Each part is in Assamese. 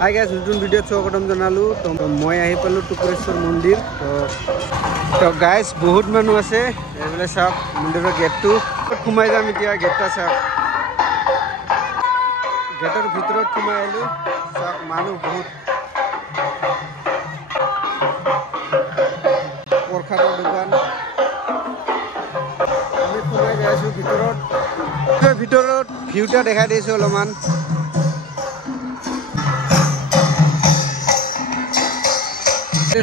হাই গাইজ নতুন ভিডিঅ'ত স্বাগতম জনালো তো মই আহি পালো টুকুৰেশ্বৰ মন্দিৰ তো গাইজ বহুত মানুহ আছে এইফালে চাওক মন্দিৰৰ গেটটো সোমাই যাম এতিয়া গেটটা চাওক গেটৰ ভিতৰত সোমাই আহিলো চাওক মানুহ বহুত প্ৰসাদৰ দোকান আমি সোমাই যাইছো ভিতৰত ভিউটা দেখাই দিছো অলপমান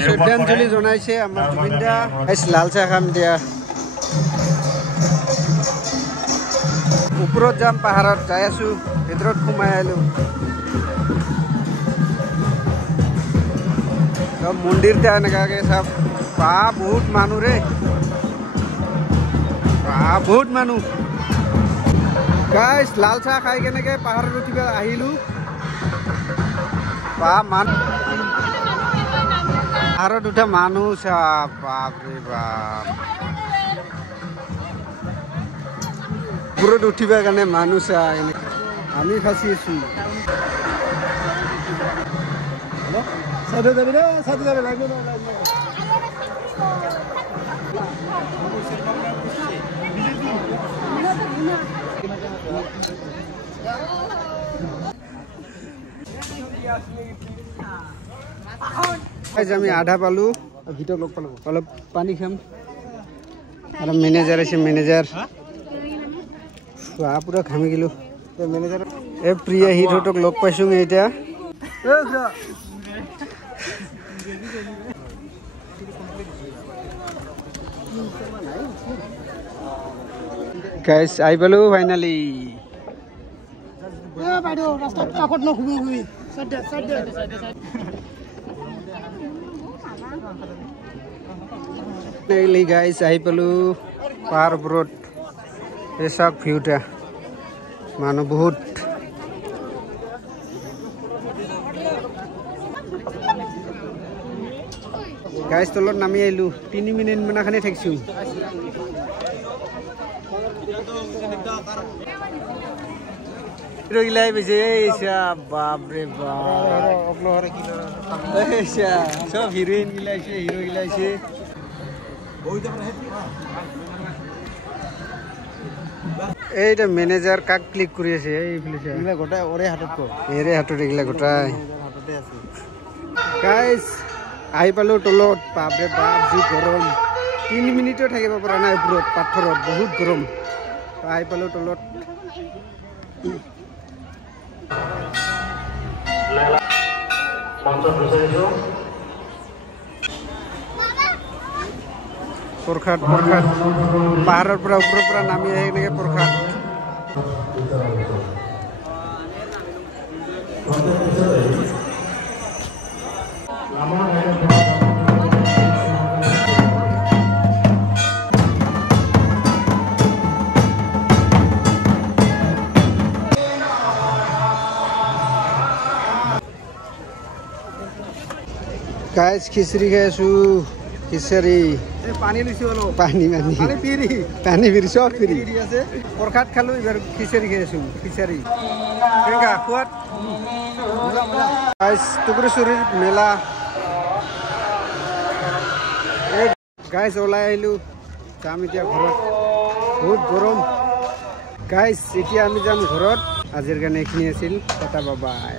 শ্ৰদ্ধাঞ্জলি জনাইছে আমাৰ জুবিনদা লাল চাহ খাম দিয়া ওপৰত যাম পাহাৰত যাই আছো ভিতৰত সোমাই আহিলো মন্দিৰটা এনেকাকে চাওক বা বহুত মানুহ ৰে বহুত মানুহ গাইজ লাল চাহ খাই কেনেকে পাহাৰত উঠিব আহিলো বা মানুহ পাহাৰত উঠা মানুহ চাওক বাপৰে বাপ ওপৰত উঠিবৰ কাৰণে মানুহ চাই আমি ফাঁচি আছো আমি আধা পালো ভিতৰত লগ পালো অলপ পানী খাম আৰু মেনেজাৰ আছে মেনেজাৰ পুৰা ঘামি গেলো মেনেজাৰ এই প্ৰিয়া হিৰহঁতক লগ পাইছো এতিয়া গাইজ আহি পালো ফাইনেলি গাইজ আহি পালো পাহাৰ ওপৰত এই চাওক ভিউটা মানুহ বহুত গাইজ তলত নামি আহিলো 3 মিনিট মান খানি থাকিছো হিরোগিলাই বেশি বাপরে বাপ সব হিরোইন গিলাইছে হিরো গিলাইছে এইটা ম্যানেজার কাক ক্লিক কৰি আছে এইফালে গোটাই ওৰে হাতত এৰে হাতত এগিলা গোটাই গাইজ আহি পালো তলত বাপৰে বাপ যি গৰম 3 মিনিটও থাকিব পৰা নাই ওপৰত পাথৰত বহুত গৰম আহি পালো তলত প্ৰসাদ পাহাৰৰ পৰা ওপৰৰ পৰা নামি আহি এনেকে প্ৰসাদ গাইজ খিচৰি খাই আছো খিচৰি পানী লৈছো অলপ পানী পিৰি চব পিৰি প্ৰসাদ খালো এইবাৰ খিচৰি খাই আছো খিচৰি কেনেকা খোৱাত গাইজ টুকুৰেশ্বৰীৰ মেলা গাইজ ওলাই আহিলো যাম এতিয়া ঘৰত বহুত গৰম গাইজ এতিয়া আমি যাম ঘৰত আজিৰ কাৰণে এইখিনি আছিল টাটা বাই বাই